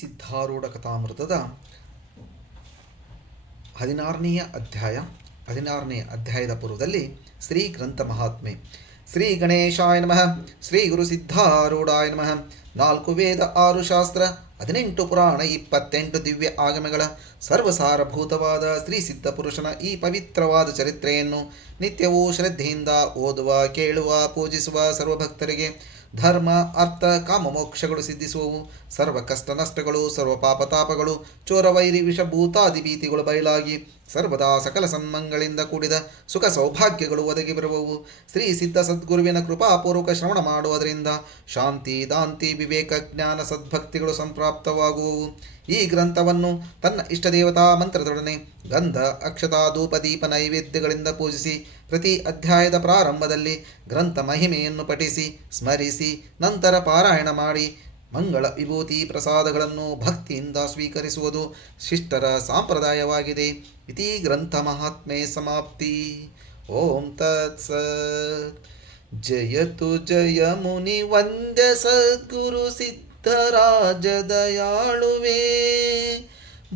ಸಿದ್ಧಾರೂಢ ಕಥಾಮೃತದ 16ನೇ ಅಧ್ಯಾಯದ ಪೂರ್ವದಲ್ಲಿ ಶ್ರೀ ಗ್ರಂಥ ಮಹಾತ್ಮೆ. ಶ್ರೀ ಗಣೇಶಾಯ ನಮಃ. ಶ್ರೀ ಗುರು ಸಿದ್ಧಾರೂಢಾಯ ನಮಃ. 4 ವೇದ 6 ಶಾಸ್ತ್ರ 18 ಪುರಾಣ 28 ದಿವ್ಯ ಆಗಮಗಳ ಸರ್ವಸಾರಭೂತವಾದ ಶ್ರೀ ಸಿದ್ಧ ಪುರುಷನ ಈ ಪವಿತ್ರವಾದ ಚರಿತ್ರೆಯನ್ನು ನಿತ್ಯವೂ ಶ್ರದ್ಧೆಯಿಂದ ಓದುವ, ಕೇಳುವ, ಪೂಜಿಸುವ ಸರ್ವಭಕ್ತರಿಗೆ ಧರ್ಮ, ಅರ್ಥ, ಕಾಮ, ಮೋಕ್ಷಗಳು ಸಿದ್ಧಿಸುವವು. ಸರ್ವ ಕಷ್ಟ ನಷ್ಟಗಳು, ಸರ್ವ ಪಾಪತಾಪಗಳು, ಚೋರವೈರಿ ವಿಷಭೂತಾದಿ ಭೀತಿಗಳು ಬಯಲಾಗಿ ಸರ್ವದಾ ಸಕಲ ಸನ್ಮಂಗಳಿಂದ ಕೂಡಿದ ಸುಖ ಸೌಭಾಗ್ಯಗಳು ಒದಗಿ ಬರುವವು. ಶ್ರೀ ಸಿದ್ಧ ಸದ್ಗುರುವಿನ ಕೃಪಾಪೂರ್ವಕ ಶ್ರವಣ ಮಾಡುವುದರಿಂದ ಶಾಂತಿ, ದಾಂತಿ, ವಿವೇಕ, ಜ್ಞಾನ, ಸದ್ಭಕ್ತಿಗಳು ಸಂಪ್ರಾಪ್ತವಾಗುವವು. ಈ ಗ್ರಂಥವನ್ನು ತನ್ನ ಇಷ್ಟದೇವತಾ ಮಂತ್ರದೊಡನೆ ಗಂಧ, ಅಕ್ಷತಾ, ಧೂಪ, ದೀಪ ನೈವೇದ್ಯಗಳಿಂದ ಪೂಜಿಸಿ ಪ್ರತಿ ಅಧ್ಯಾಯದ ಪ್ರಾರಂಭದಲ್ಲಿ ಗ್ರಂಥ ಮಹಿಮೆಯನ್ನು ಪಠಿಸಿ ಸ್ಮರಿಸಿ ನಂತರ ಪಾರಾಯಣ ಮಾಡಿ ಮಂಗಳ ವಿಭೂತಿ ಪ್ರಸಾದಗಳನ್ನು ಭಕ್ತಿಯಿಂದ ಸ್ವೀಕರಿಸುವುದು ಶಿಷ್ಟರ ಸಂಪ್ರದಾಯವಾಗಿದೆ. ಇತಿ ಗ್ರಂಥ ಮಹಾತ್ಮೆ ಸಮಾಪ್ತಿ. ಓಂ ತತ್ಸತ್. ಜಯತು ಜಯ ಮುನಿ ವಂದ್ಯ ಸದ್ಗುರು ಸಿದ್ಧರಾಜ ದಯಾಳುವೆ.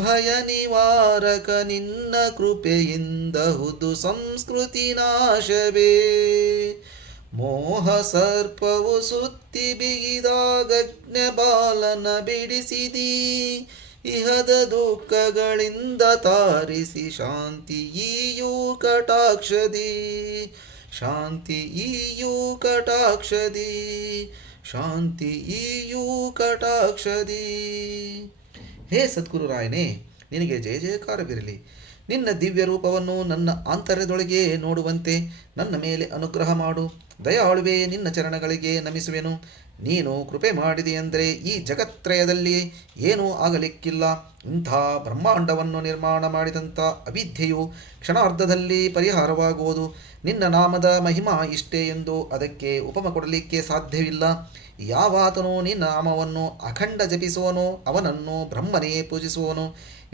ಭಯ ನಿವಾರಕ ನಿನ್ನ ಕೃಪೆಯಿಂದ ಹುದು ಸಂಸ್ಕೃತಿ ನಾಶವೇ. ಮೋಹ ಸರ್ಪವು ಸುತ್ತಿ ಬಿಗಿದಾಗಜ್ಞ ಬಾಲನ ಬಿಡಿಸಿದಿ. ಇಹದ ದುಃಖಗಳಿಂದ ತಾರಿಸಿ ಶಾಂತಿ ಈಯೂ ಕಟಾಕ್ಷದಿ. ಶಾಂತಿ ಈಯೂ ಕಟಾಕ್ಷದಿ. ಶಾಂತಿ ಈಯೂ ಕಟಾಕ್ಷದಿ. ಹೇ ಸದ್ಗುರುರಾಯನೇ, ನಿನಗೆ ಜಯ ಜಯಕಾರವಿರಲಿ. ನಿನ್ನ ದಿವ್ಯ ರೂಪವನ್ನು ನನ್ನ ಆಂತರ್ಯದೊಳಗೆ ನೋಡುವಂತೆ ನನ್ನ ಮೇಲೆ ಅನುಗ್ರಹ ಮಾಡು. ದಯಾಳುವೆ, ನಿನ್ನ ಚರಣಗಳಿಗೆ ನಮಿಸುವೆನು. ನೀನು ಕೃಪೆ ಮಾಡಿದೆಯೆಂದರೆ ಈ ಜಗತ್ರಯದಲ್ಲಿ ಏನೂ ಆಗಲಿಕ್ಕಿಲ್ಲ. ಇಂಥ ಬ್ರಹ್ಮಾಂಡವನ್ನು ನಿರ್ಮಾಣ ಮಾಡಿದಂಥ ಅವಿದ್ಯೆಯು ಕ್ಷಣಾರ್ಧದಲ್ಲಿ ಪರಿಹಾರವಾಗುವುದು. ನಿನ್ನ ನಾಮದ ಮಹಿಮಾ ಇಷ್ಟೇ ಎಂದು ಅದಕ್ಕೆ ಉಪಮ ಕೊಡಲಿಕ್ಕೆ ಸಾಧ್ಯವಿಲ್ಲ. ಯಾವಾತನು ನಿನ್ನ ನಾಮವನ್ನು ಅಖಂಡ ಜಪಿಸುವನೋ ಅವನನ್ನು ಬ್ರಹ್ಮನೇ ಪೂಜಿಸುವನು.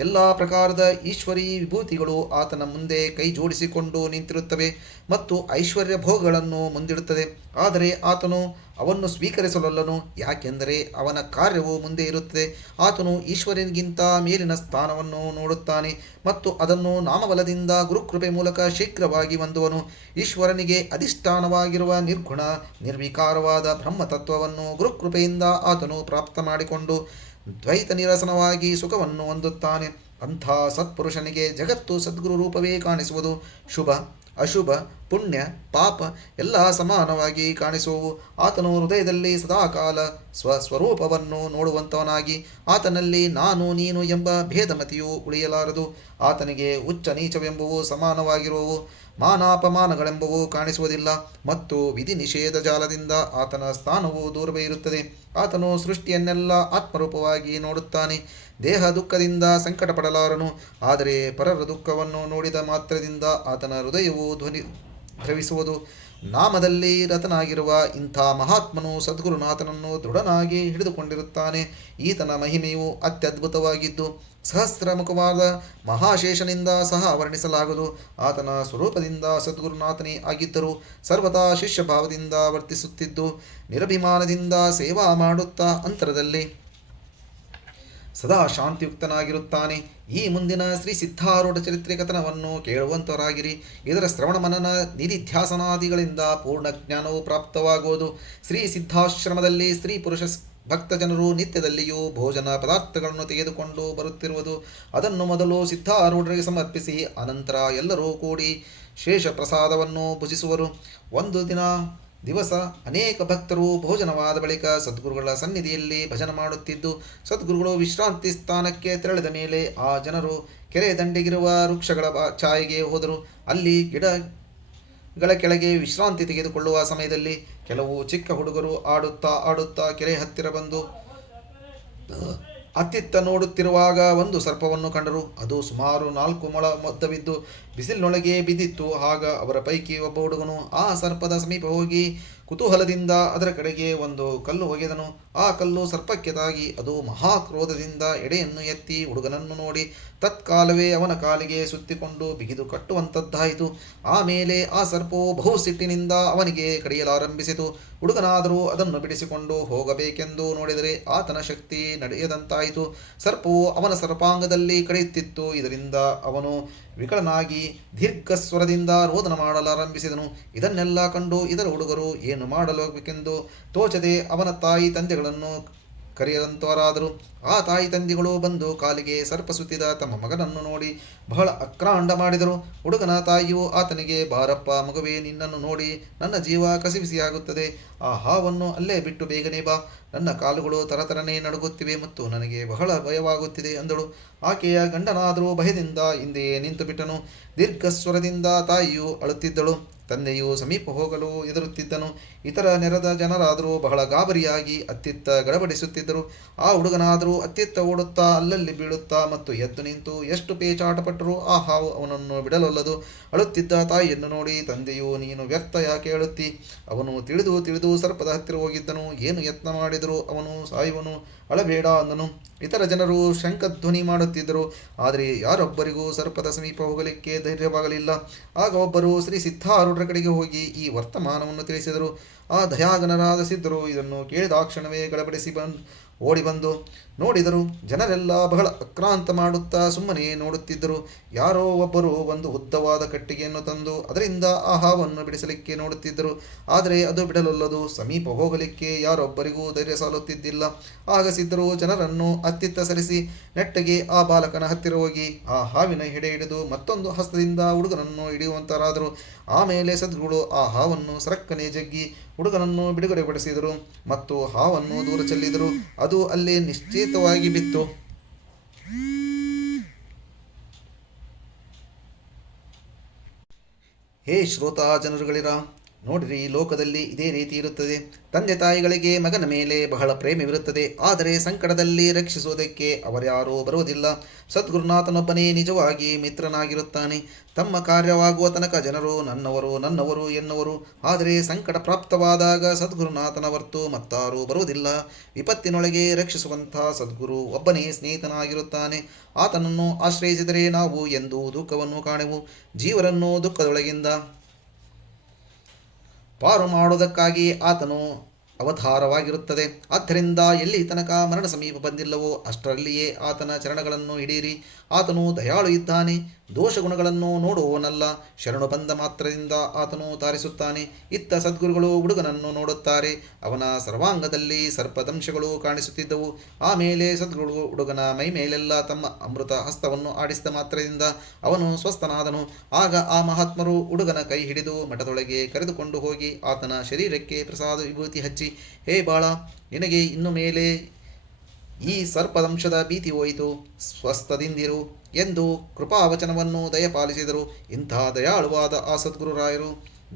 ಎಲ್ಲ ಪ್ರಕಾರದ ಈಶ್ವರೀ ವಿಭೂತಿಗಳು ಆತನ ಮುಂದೆ ಕೈ ಜೋಡಿಸಿಕೊಂಡು ನಿಂತಿರುತ್ತವೆ ಮತ್ತು ಐಶ್ವರ್ಯ ಭೋಗಗಳನ್ನು ಮುಂದಿಡುತ್ತದೆ. ಆದರೆ ಆತನು ಅವನ್ನು ಸ್ವೀಕರಿಸಲೊಲ್ಲನು, ಯಾಕೆಂದರೆ ಅವನ ಕಾರ್ಯವು ಮುಂದೆ ಇರುತ್ತದೆ. ಆತನು ಈಶ್ವರನಿಗಿಂತ ಮೇಲಿನ ಸ್ಥಾನವನ್ನು ನೋಡುತ್ತಾನೆ ಮತ್ತು ಅದನ್ನು ನಾಮಬಲದಿಂದ ಗುರುಕೃಪೆ ಮೂಲಕ ಶೀಘ್ರವಾಗಿ ಹೊಂದುವನು. ಈಶ್ವರನಿಗೆ ಅಧಿಷ್ಠಾನವಾಗಿರುವ ನಿರ್ಗುಣ ನಿರ್ವಿಕಾರವಾದ ಬ್ರಹ್ಮತತ್ವವನ್ನು ಗುರುಕೃಪೆಯಿಂದ ಆತನು ಪ್ರಾಪ್ತ ಮಾಡಿಕೊಂಡು ದ್ವೈತ ನಿರಸನವಾಗಿ ಸುಖವನ್ನು ಹೊಂದುತ್ತಾನೆ. ಅಂಥ ಸತ್ಪುರುಷನಿಗೆ ಜಗತ್ತು ಸದ್ಗುರು ರೂಪವೇ ಕಾಣಿಸುವುದು. ಶುಭ, ಅಶುಭ, ಪುಣ್ಯ, ಪಾಪ ಎಲ್ಲ ಸಮಾನವಾಗಿ ಕಾಣಿಸುವವು. ಆತನು ಹೃದಯದಲ್ಲಿ ಸದಾಕಾಲ ಸ್ವಸ್ವರೂಪವನ್ನು ನೋಡುವಂತವನಾಗಿ ಆತನಲ್ಲಿ ನಾನು ನೀನು ಎಂಬ ಭೇದಮತಿಯು ಉಳಿಯಲಾರದು. ಆತನಿಗೆ ಉಚ್ಚ ನೀಚವೆಂಬುವು ಸಮಾನವಾಗಿರುವವು. ಮಾನಾಪಮಾನಗಳೆಂಬುವು ಕಾಣಿಸುವುದಿಲ್ಲ ಮತ್ತು ವಿಧಿ ನಿಷೇಧ ಜಾಲದಿಂದ ಆತನ ಸ್ಥಾನವು ದೂರವೇ ಇರುತ್ತದೆ. ಆತನು ಸೃಷ್ಟಿಯನ್ನೆಲ್ಲ ಆತ್ಮರೂಪವಾಗಿ ನೋಡುತ್ತಾನೆ. ದೇಹ ದುಃಖದಿಂದ ಸಂಕಟ ಪಡಲಾರನು. ಆದರೆ ಪರರ ದುಃಖವನ್ನು ನೋಡಿದ ಮಾತ್ರದಿಂದ ಆತನ ಹೃದಯವು ದ್ರವಿಸುವುದು. ನಾಮದಲ್ಲಿ ರತನಾಗಿರುವ ಇಂಥ ಮಹಾತ್ಮನು ಸದ್ಗುರುನಾಥನನ್ನು ದೃಢನಾಗಿ ಹಿಡಿದುಕೊಂಡಿರುತ್ತಾನೆ. ಈತನ ಮಹಿಮೆಯು ಅತ್ಯದ್ಭುತವಾಗಿದ್ದು ಸಹಸ್ರಮುಖವಾದ ಮಹಾಶೇಷನಿಂದ ಸಹ ವರ್ಣಿಸಲಾಗದು. ಆತನ ಸ್ವರೂಪದಿಂದ ಸದ್ಗುರುನಾಥನೇ ಆಗಿದ್ದರೂ ಸರ್ವದಾ ಶಿಷ್ಯ ಭಾವದಿಂದ ವರ್ತಿಸುತ್ತಿದ್ದು ನಿರಭಿಮಾನದಿಂದ ಸೇವಾ ಮಾಡುತ್ತಾ ಅಂತರದಲ್ಲಿ ಸದಾ ಶಾಂತಿಯುಕ್ತನಾಗಿರುತ್ತಾನೆ. ಈ ಮುಂದಿನ ಶ್ರೀ ಸಿದ್ಧಾರೂಢ ಚರಿತ್ರೆ ಕಥನವನ್ನು ಕೇಳುವಂತರಾಗಿರಿ. ಇದರ ಶ್ರವಣ ಮನನ ನಿಧಿಧ್ಯಾಸನಾದಿಗಳಿಂದ ಪೂರ್ಣ ಜ್ಞಾನವು ಪ್ರಾಪ್ತವಾಗುವುದು. ಶ್ರೀ ಸಿದ್ಧಾಶ್ರಮದಲ್ಲಿ ಸ್ತ್ರೀ ಪುರುಷ ಭಕ್ತಜನರು ನಿತ್ಯದಲ್ಲಿಯೂ ಭೋಜನ ಪದಾರ್ಥಗಳನ್ನು ತೆಗೆದುಕೊಂಡು ಬರುತ್ತಿರುವುದು. ಅದನ್ನು ಮೊದಲು ಸಿದ್ಧಾರೂಢರಿಗೆ ಸಮರ್ಪಿಸಿ ಅನಂತರ ಎಲ್ಲರೂ ಕೂಡಿ ಶೇಷ ಪ್ರಸಾದವನ್ನು ಭುಜಿಸುವರು. ಒಂದು ದಿವಸ ಅನೇಕ ಭಕ್ತರು ಭೋಜನವಾದ ಬಳಿಕ ಸದ್ಗುರುಗಳ ಸನ್ನಿಧಿಯಲ್ಲಿ ಭಜನ ಮಾಡುತ್ತಿದ್ದು ಸದ್ಗುರುಗಳು ವಿಶ್ರಾಂತಿ ಸ್ಥಾನಕ್ಕೆ ತೆರಳಿದ ಮೇಲೆ ಆ ಜನರು ಕೆರೆ ದಂಡೆಗಿರುವ ವೃಕ್ಷಗಳ ಛಾಯೆಗೆ ಹೋದರು. ಅಲ್ಲಿ ಗಿಡಗಳ ಕೆಳಗೆ ವಿಶ್ರಾಂತಿ ತೆಗೆದುಕೊಳ್ಳುವ ಸಮಯದಲ್ಲಿ ಕೆಲವು ಚಿಕ್ಕ ಹುಡುಗರು ಆಡುತ್ತಾ ಕೆರೆ ಹತ್ತಿರ ಬಂದು ಅತ್ತಿತ್ತ ನೋಡುತ್ತಿರುವಾಗ ಒಂದು ಸರ್ಪವನ್ನು ಕಂಡರು. ಅದು ಸುಮಾರು 4 ಮೊಳ ಮೊತ್ತವಿದ್ದು ಬಿಸಿಲಿನೊಳಗೆ ಬಿದ್ದಿತ್ತು. ಆಗ ಅವರ ಪೈಕಿ ಒಬ್ಬ ಹುಡುಗನು ಆ ಸರ್ಪದ ಸಮೀಪ ಹೋಗಿ ಕುತೂಹಲದಿಂದ ಅದರ ಕಡೆಗೆ ಒಂದು ಕಲ್ಲು ಒಗೆದನು. ಆ ಕಲ್ಲು ಸರ್ಪಕ್ಕೆ ತಾಗಿ ಅದು ಮಹಾಕ್ರೋಧದಿಂದ ಎಡೆಯನ್ನು ಎತ್ತಿ ಹುಡುಗನನ್ನು ನೋಡಿ ತತ್ಕಾಲವೇ ಅವನ ಕಾಲಿಗೆ ಸುತ್ತಿಕೊಂಡು ಬಿಗಿದು ಕಟ್ಟುವಂಥದ್ದಾಯಿತು. ಆಮೇಲೆ ಆ ಸರ್ಪವು ಬಹು ಸಿಟ್ಟಿನಿಂದ ಅವನಿಗೆ ಕಡಿಯಲಾರಂಭಿಸಿತು. ಹುಡುಗನಾದರೂ ಅದನ್ನು ಬಿಡಿಸಿಕೊಂಡು ಹೋಗಬೇಕೆಂದು ನೋಡಿದರೆ ಆತನ ಶಕ್ತಿ ನಡೆಯದಂತಾಯಿತು. ಸರ್ಪವು ಅವನ ಸರ್ಪಾಂಗದಲ್ಲಿ ಕಡಿಯುತ್ತಿತ್ತು. ಇದರಿಂದ ಅವನು ವಿಕಳನಾಗಿ ದೀರ್ಘಸ್ವರದಿಂದ ರೋದನ ಮಾಡಲಾರಂಭಿಸಿದನು. ಇದನ್ನೆಲ್ಲ ಕಂಡು ಇದರ ಹುಡುಗರು ಏನು ಮಾಡಲೇಬೇಕೆಂದು ತೋಚದೆ ಅವನ ತಾಯಿ ತಂದೆಗಳನ್ನು ಕರೆಯದಂತವರಾದರು. ಆ ತಾಯಿ ತಂದೆಗಳು ಬಂದು ಕಾಲಿಗೆ ಸರ್ಪ ಸುತ್ತಿದ ತಮ್ಮ ಮಗನನ್ನು ನೋಡಿ ಬಹಳ ಆಕ್ರಾಂಡ ಮಾಡಿದರು. ಹುಡುಗನ ತಾಯಿಯು ಆತನಿಗೆ, ಬಾರಪ್ಪ ಮಗುವೇ, ನಿನ್ನನ್ನು ನೋಡಿ ನನ್ನ ಜೀವ ಕಸಿಬಿಸಿಯಾಗುತ್ತದೆ. ಆ ಹಾವನ್ನು ಅಲ್ಲೇ ಬಿಟ್ಟು ಬೇಗನೆ ಬಾ. ನನ್ನ ಕಾಲುಗಳು ತರತರನೆ ನಡುಗುತ್ತಿವೆ ಮತ್ತು ನನಗೆ ಬಹಳ ಭಯವಾಗುತ್ತಿದೆ ಅಂದಳು. ಆಕೆಯ ಗಂಡನಾದರೂ ಭಯದಿಂದ ಹಿಂದೆಯೇ ನಿಂತು ಬಿಟ್ಟನು. ದೀರ್ಘಸ್ವರದಿಂದ ತಾಯಿಯು ಅಳುತ್ತಿದ್ದಳು. ತಂದೆಯು ಸಮೀಪ ಹೋಗಲು ಹೆದರುತ್ತಿದ್ದನು. ಇತರ ನೆರೆದ ಜನರಾದರೂ ಬಹಳ ಗಾಬರಿಯಾಗಿ ಅತ್ತಿತ್ತ ಗಡಬಡಿಸುತ್ತಿದ್ದರು. ಆ ಹುಡುಗನಾದರೂ ಅತ್ತಿತ್ತ ಓಡುತ್ತಾ ಅಲ್ಲಲ್ಲಿ ಬೀಳುತ್ತಾ ಮತ್ತು ಎದ್ದು ನಿಂತು ಎಷ್ಟು ಪೇಚಾಟಪಟ್ಟರೂ ಆ ಹಾವು ಅವನನ್ನು ಬಿಡಲೊಲ್ಲದು. ಅಳುತ್ತಿದ್ದ ತಾಯಿಯನ್ನು ನೋಡಿ ತಂದೆಯು, ನೀನು ವ್ಯರ್ಥ ಯಾಕೆ ಅಳುತ್ತಿ? ಅವನು ತಿಳಿದು ತಿಳಿದು ಸರ್ಪದ ಹತ್ತಿರ ಹೋಗಿದ್ದನು. ಏನು ಯತ್ನ ಮಾಡಿದರೂ ಅವನು ಸಾಯುವನು, ಅಳಬೇಡ ಅಂದನು. ಇತರ ಜನರು ಶಂಖಧ್ವನಿ ಮಾಡುತ್ತಿದ್ದರು. ಆದರೆ ಯಾರೊಬ್ಬರಿಗೂ ಸರ್ಪದ ಸಮೀಪ ಹೋಗಲಿಕ್ಕೆ ಧೈರ್ಯವಾಗಲಿಲ್ಲ. ಆಗ ಒಬ್ಬರು ಶ್ರೀ ಸಿದ್ಧಾರೂಢರ ಕಡೆಗೆ ಹೋಗಿ ಈ ವರ್ತಮಾನವನ್ನು ತಿಳಿಸಿದರು. ಆ ದಯಾಗನರಾದ ಸಿದ್ಧರು ಇದನ್ನು ಕೇಳಿದಾಕ್ಷಣವೇ ಗಡಬಡಿಸಿ ಓಡಿ ಬಂದು ನೋಡಿದರು. ಜನರೆಲ್ಲ ಬಹಳ ಆಕ್ರಾಂತ ಮಾಡುತ್ತಾ ಸುಮ್ಮನೆ ನೋಡುತ್ತಿದ್ದರು. ಯಾರೋ ಒಬ್ಬರು ಒಂದು ಉದ್ದವಾದ ಕಟ್ಟಿಗೆಯನ್ನು ತಂದು ಅದರಿಂದ ಆ ಹಾವನ್ನು ಬಿಡಿಸಲಿಕ್ಕೆ ನೋಡುತ್ತಿದ್ದರು. ಆದರೆ ಅದು ಬಿಡಲೊಲ್ಲದು. ಸಮೀಪ ಹೋಗಲಿಕ್ಕೆ ಯಾರೊಬ್ಬರಿಗೂ ಧೈರ್ಯ ಸಾಲುತ್ತಿದ್ದಿಲ್ಲ. ಆಗ ಸಿದ್ಧರು ಜನರನ್ನು ಅತ್ತಿತ್ತ ಸರಿಸಿ ನೆಟ್ಟಗೆ ಆ ಬಾಲಕನ ಹತ್ತಿರ ಹೋಗಿ ಆ ಹಾವಿನ ಹೆಡೆ ಹಿಡಿದು ಮತ್ತೊಂದು ಹಸ್ತದಿಂದ ಹುಡುಗನನ್ನು ಹಿಡಿಯುವಂತರಾದರು. ಆಮೇಲೆ ಸದ್ಗುರು ಆ ಹಾವನ್ನು ಸರಕ್ಕನೆ ಜಗ್ಗಿ ಹುಡುಗನನ್ನು ಬಿಡುಗಡೆಪಡಿಸಿದರು ಮತ್ತು ಹಾವನ್ನು ದೂರ ಚೆಲ್ಲಿದರು. ಅದು ಅಲ್ಲೇ ನಿಶ್ಚಿತವಾಗಿ ಬಿತ್ತು. ಹೇ ಶ್ರೋತಾ ಜನರುಗಳಿರ, ನೋಡಿರಿ, ಲೋಕದಲ್ಲಿ ಇದೇ ರೀತಿ ಇರುತ್ತದೆ. ತಂದೆ ತಾಯಿಗಳಿಗೆ ಮಗನ ಮೇಲೆ ಬಹಳ ಪ್ರೇಮವಿರುತ್ತದೆ. ಆದರೆ ಸಂಕಟದಲ್ಲಿ ರಕ್ಷಿಸುವುದಕ್ಕೆ ಅವರ್ಯಾರೂ ಬರುವುದಿಲ್ಲ. ಸದ್ಗುರುನಾಥನೊಬ್ಬನೇ ನಿಜವಾಗಿ ಮಿತ್ರನಾಗಿರುತ್ತಾನೆ. ತಮ್ಮ ಕಾರ್ಯವಾಗುವ ತನಕ ಜನರು ನನ್ನವರು ನನ್ನವರು ಎನ್ನುವರು. ಆದರೆ ಸಂಕಟ ಪ್ರಾಪ್ತವಾದಾಗ ಸದ್ಗುರುನಾಥನ ಹೊರತು ಮತ್ತಾರೂ ಬರುವುದಿಲ್ಲ. ವಿಪತ್ತಿನೊಳಗೆ ರಕ್ಷಿಸುವಂಥ ಸದ್ಗುರು ಒಬ್ಬನೇ ಸ್ನೇಹಿತನಾಗಿರುತ್ತಾನೆ. ಆತನನ್ನು ಆಶ್ರಯಿಸಿದರೆ ನಾವು ಎಂದೂ ದುಃಖವನ್ನು ಕಾಣೆವು. ಜೀವರನ್ನು ದುಃಖದೊಳಗಿಂದ ಪಾರು ಮಾಡುವುದಕ್ಕಾಗಿ ಆತನು ಅವತಾರವಾಗಿರುತ್ತದೆ. ಆದ್ದರಿಂದ ಎಲ್ಲಿ ತನಕ ಮರಣ ಸಮೀಪ ಬಂದಿಲ್ಲವೋ ಅಷ್ಟರಲ್ಲಿಯೇ ಆತನ ಚರಣಗಳನ್ನು ಹಿಡಿಯಿರಿ. ಆತನು ದಯಾಳು ಇದ್ದಾನೆ, ದೋಷಗುಣಗಳನ್ನು ನೋಡುವವನಲ್ಲ. ಶರಣು ಬಂದ ಮಾತ್ರದಿಂದ ಆತನು ತಾರಿಸುತ್ತಾನೆ. ಇತ್ತ ಸದ್ಗುರುಗಳು ಹುಡುಗನನ್ನು ನೋಡುತ್ತಾರೆ. ಅವನ ಸರ್ವಾಂಗದಲ್ಲಿ ಸರ್ಪದಂಶಗಳು ಕಾಣಿಸುತ್ತಿದ್ದವು. ಆಮೇಲೆ ಸದ್ಗುರು ಹುಡುಗನ ಮೈ ಮೇಲೆಲ್ಲ ತಮ್ಮ ಅಮೃತ ಹಸ್ತವನ್ನು ಆಡಿಸಿದ ಮಾತ್ರದಿಂದ ಅವನು ಸ್ವಸ್ಥನಾದನು. ಆಗ ಆ ಮಹಾತ್ಮರು ಹುಡುಗನ ಕೈ ಹಿಡಿದು ಮಠದೊಳಗೆ ಕರೆದುಕೊಂಡು ಹೋಗಿ ಆತನ ಶರೀರಕ್ಕೆ ಪ್ರಸಾದ ವಿಭೂತಿ ಹಚ್ಚಿ, ಹೇ ಬಾಳ, ನಿನಗೆ ಇನ್ನು ಮೇಲೆ ಈ ಸರ್ಪದಂಶದ ಭೀತಿ ಹೋಯಿತು, ಸ್ವಸ್ಥದಿಂದಿರು ಎಂದು ಕೃಪಾವಚನವನ್ನು ದಯಪಾಲಿಸಿದರು. ಇಂಥ ದಯಾಳುವಾದ ಆ ಸದ್ಗುರುರಾಯರು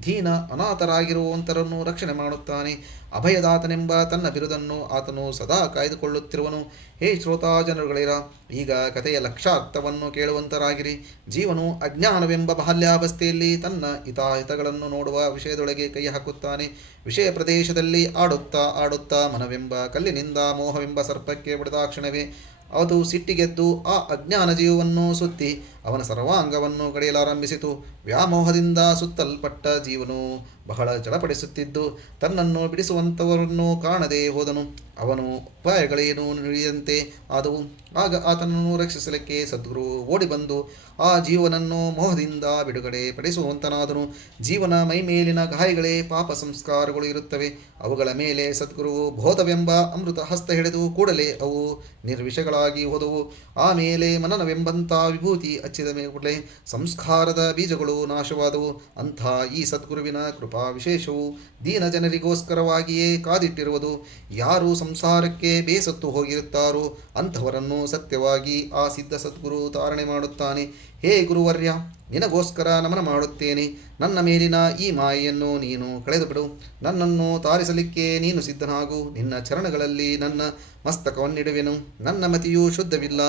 ದೀನ ಅನಾಥರಾಗಿರುವಂತರನ್ನು ರಕ್ಷಣೆ ಮಾಡುತ್ತಾನೆ. ಅಭಯದಾತನೆಂಬ ತನ್ನ ಬಿರುದನ್ನು ಆತನು ಸದಾ ಕಾಯ್ದುಕೊಳ್ಳುತ್ತಿರುವನು. ಹೇ ಶ್ರೋತಾ ಜನರುಗಳಿರ, ಈಗ ಕಥೆಯ ಲಕ್ಷಾರ್ಥವನ್ನು ಕೇಳುವಂತರಾಗಿರಿ. ಜೀವನು ಅಜ್ಞಾನವೆಂಬ ಬಾಲ್ಯಾವಸ್ಥೆಯಲ್ಲಿ ತನ್ನ ಹಿತಾಹಿತಗಳನ್ನು ನೋಡುವ ವಿಷಯದೊಳಗೆ ಕೈ ಹಾಕುತ್ತಾನೆ. ವಿಷಯ ಪ್ರದೇಶದಲ್ಲಿ ಆಡುತ್ತಾ ಆಡುತ್ತಾ ಮನವೆಂಬ ಕಲ್ಲಿನಿಂದ ಮೋಹವೆಂಬ ಸರ್ಪಕ್ಕೆ ಹೊಡೆದಾಕ್ಷಣವೇ ಅದು ಸಿಟ್ಟಿಗೆದ್ದು ಆ ಅಜ್ಞಾನ ಜೀವವನ್ನು ಸುತ್ತಿ ಅವನ ಸರ್ವಾಂಗವನ್ನು ಕಡಿಯಲಾರಂಭಿಸಿತು. ವ್ಯಾಮೋಹದಿಂದ ಸುತ್ತಲ್ಪಟ್ಟ ಜೀವನು ಬಹಳ ಚಡಪಡಿಸುತ್ತಿದ್ದು ತನ್ನನ್ನು ಬಿಡಿಸುವಂಥವರನ್ನು ಕಾಣದೆ ಹೋದನು. ಅವನು ಉಪಾಯಗಳೇನು ನುಡಿಯಂತೆ ಆದವು. ಆಗ ಆತನನ್ನು ರಕ್ಷಿಸಲಿಕ್ಕೆ ಸದ್ಗುರು ಓಡಿಬಂದು ಆ ಜೀವನನ್ನು ಮೋಹದಿಂದ ಬಿಡುಗಡೆ ಪಡಿಸುವಂತನಾದನು. ಜೀವನ ಮೈಮೇಲಿನ ಗಾಯಗಳೇ ಪಾಪ ಸಂಸ್ಕಾರಗಳು ಇರುತ್ತವೆ. ಅವುಗಳ ಮೇಲೆ ಸದ್ಗುರುವು ಬೋಧವೆಂಬ ಅಮೃತ ಹಸ್ತ ಹಿಡಿದು ಕೂಡಲೇ ಅವು ನಿರ್ವಿಷಗಳಾಗಿ ಹೋದವು. ಆಮೇಲೆ ಮನನವೆಂಬಂಥ ವಿಭೂತಿ ಹಚ್ಚಿದ ಕೂಡಲೇ ಸಂಸ್ಕಾರದ ಬೀಜಗಳು ನಾಶವಾದವು. ಅಂಥ ಈ ಸದ್ಗುರುವಿನ ಕೃಪಾ ವಿಶೇಷವು ದೀನ ಜನರಿಗೋಸ್ಕರವಾಗಿಯೇ ಕಾದಿಟ್ಟಿರುವುದು. ಯಾರು ಸಂಸಾರಕ್ಕೆ ಬೇಸತ್ತು ಹೋಗಿರುತ್ತಾರೋ ಅಂಥವರನ್ನು ಸತ್ಯವಾಗಿ ಆ ಸಿದ್ಧ ಸದ್ಗುರು ತಾರಣೆ ಮಾಡುತ್ತಾನೆ. ಹೇ ಗುರುವರ್ಯ, ನಿನಗೋಸ್ಕರ ನಮನ ಮಾಡುತ್ತೇನೆ. ನನ್ನ ಮೇಲಿನ ಈ ಮಾಯೆಯನ್ನು ನೀನು ಕಳೆದು ಬಿಡು. ನನ್ನನ್ನು ತಾರಿಸಲಿಕ್ಕೆ ನೀನು ಸಿದ್ಧನಾಗು. ನಿನ್ನ ಚರಣಗಳಲ್ಲಿ ನನ್ನ ಮಸ್ತಕವನ್ನಿಡುವೆನು. ನನ್ನ ಮತಿಯು ಶುದ್ಧವಿಲ್ಲ,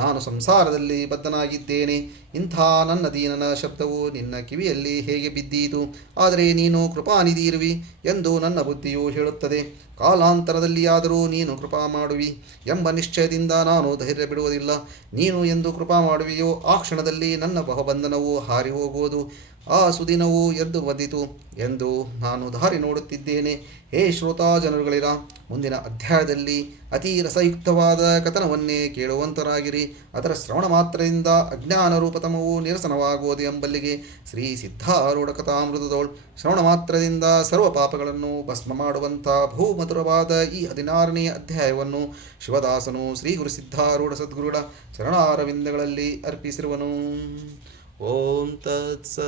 ನಾನು ಸಂಸಾರದಲ್ಲಿ ಬದ್ಧನಾಗಿದ್ದೇನೆ. ಇಂಥ ನನ್ನ ದೀನನ ಶಬ್ದವು ನಿನ್ನ ಕಿವಿಯಲ್ಲಿ ಹೇಗೆ ಬಿದ್ದೀತು? ಆದರೆ ನೀನು ಕೃಪಾನಿಧಿ ಇರುವಿ ಎಂದು ನನ್ನ ಬುದ್ಧಿಯು ಹೇಳುತ್ತದೆ. ಕಾಲಾಂತರದಲ್ಲಿಯಾದರೂ ನೀನು ಕೃಪಾ ಮಾಡುವಿ ಎಂಬ ನಿಶ್ಚಯದಿಂದ ನಾನು ಧೈರ್ಯ ಬಿಡುವುದಿಲ್ಲ. ನೀನು ಎಂದು ಕೃಪಾ ಮಾಡುವೆಯೋ ಆ ಕ್ಷಣದಲ್ಲಿ ನನ್ನ ಬಹುಬಂಧನವು ಹಾರಿ ಹೋಗುವುದು. ಆ ಸುದಿನವು ಎದ್ದು ಬಂದಿತು ಎಂದು ನಾನು ದಾರಿ ನೋಡುತ್ತಿದ್ದೇನೆ. ಹೇ ಶ್ರೋತಾ ಜನರುಗಳಿರ, ಮುಂದಿನ ಅಧ್ಯಾಯದಲ್ಲಿ ಅತಿ ರಸಯುಕ್ತವಾದ ಕಥನವನ್ನೇ ಕೇಳುವಂತರಾಗಿರಿ. ಅದರ ಶ್ರವಣ ಮಾತ್ರದಿಂದ ಅಜ್ಞಾನ ರೂಪತಮವು ನಿರಸನವಾಗುವುದು ಎಂಬಲ್ಲಿಗೆ ಶ್ರೀ ಸಿದ್ಧಾರೂಢ ಕಥಾಮೃತದೋಳ್ ಶ್ರವಣ ಮಾತ್ರದಿಂದ ಸರ್ವ ಪಾಪಗಳನ್ನು ಭಸ್ಮ ಮಾಡುವಂಥ ಬಹುಮಧುರವಾದ ಈ 16ನೇ ಅಧ್ಯಾಯವನ್ನು ಶಿವದಾಸನು ಶ್ರೀ ಗುರು ಸಿದ್ಧಾರೂಢ ಸದ್ಗುರುಗಳ ಶರಣಾರವಿಂದಗಳಲ್ಲಿ ಅರ್ಪಿಸಿರುವನು. ಓಂ ತತ್ಸ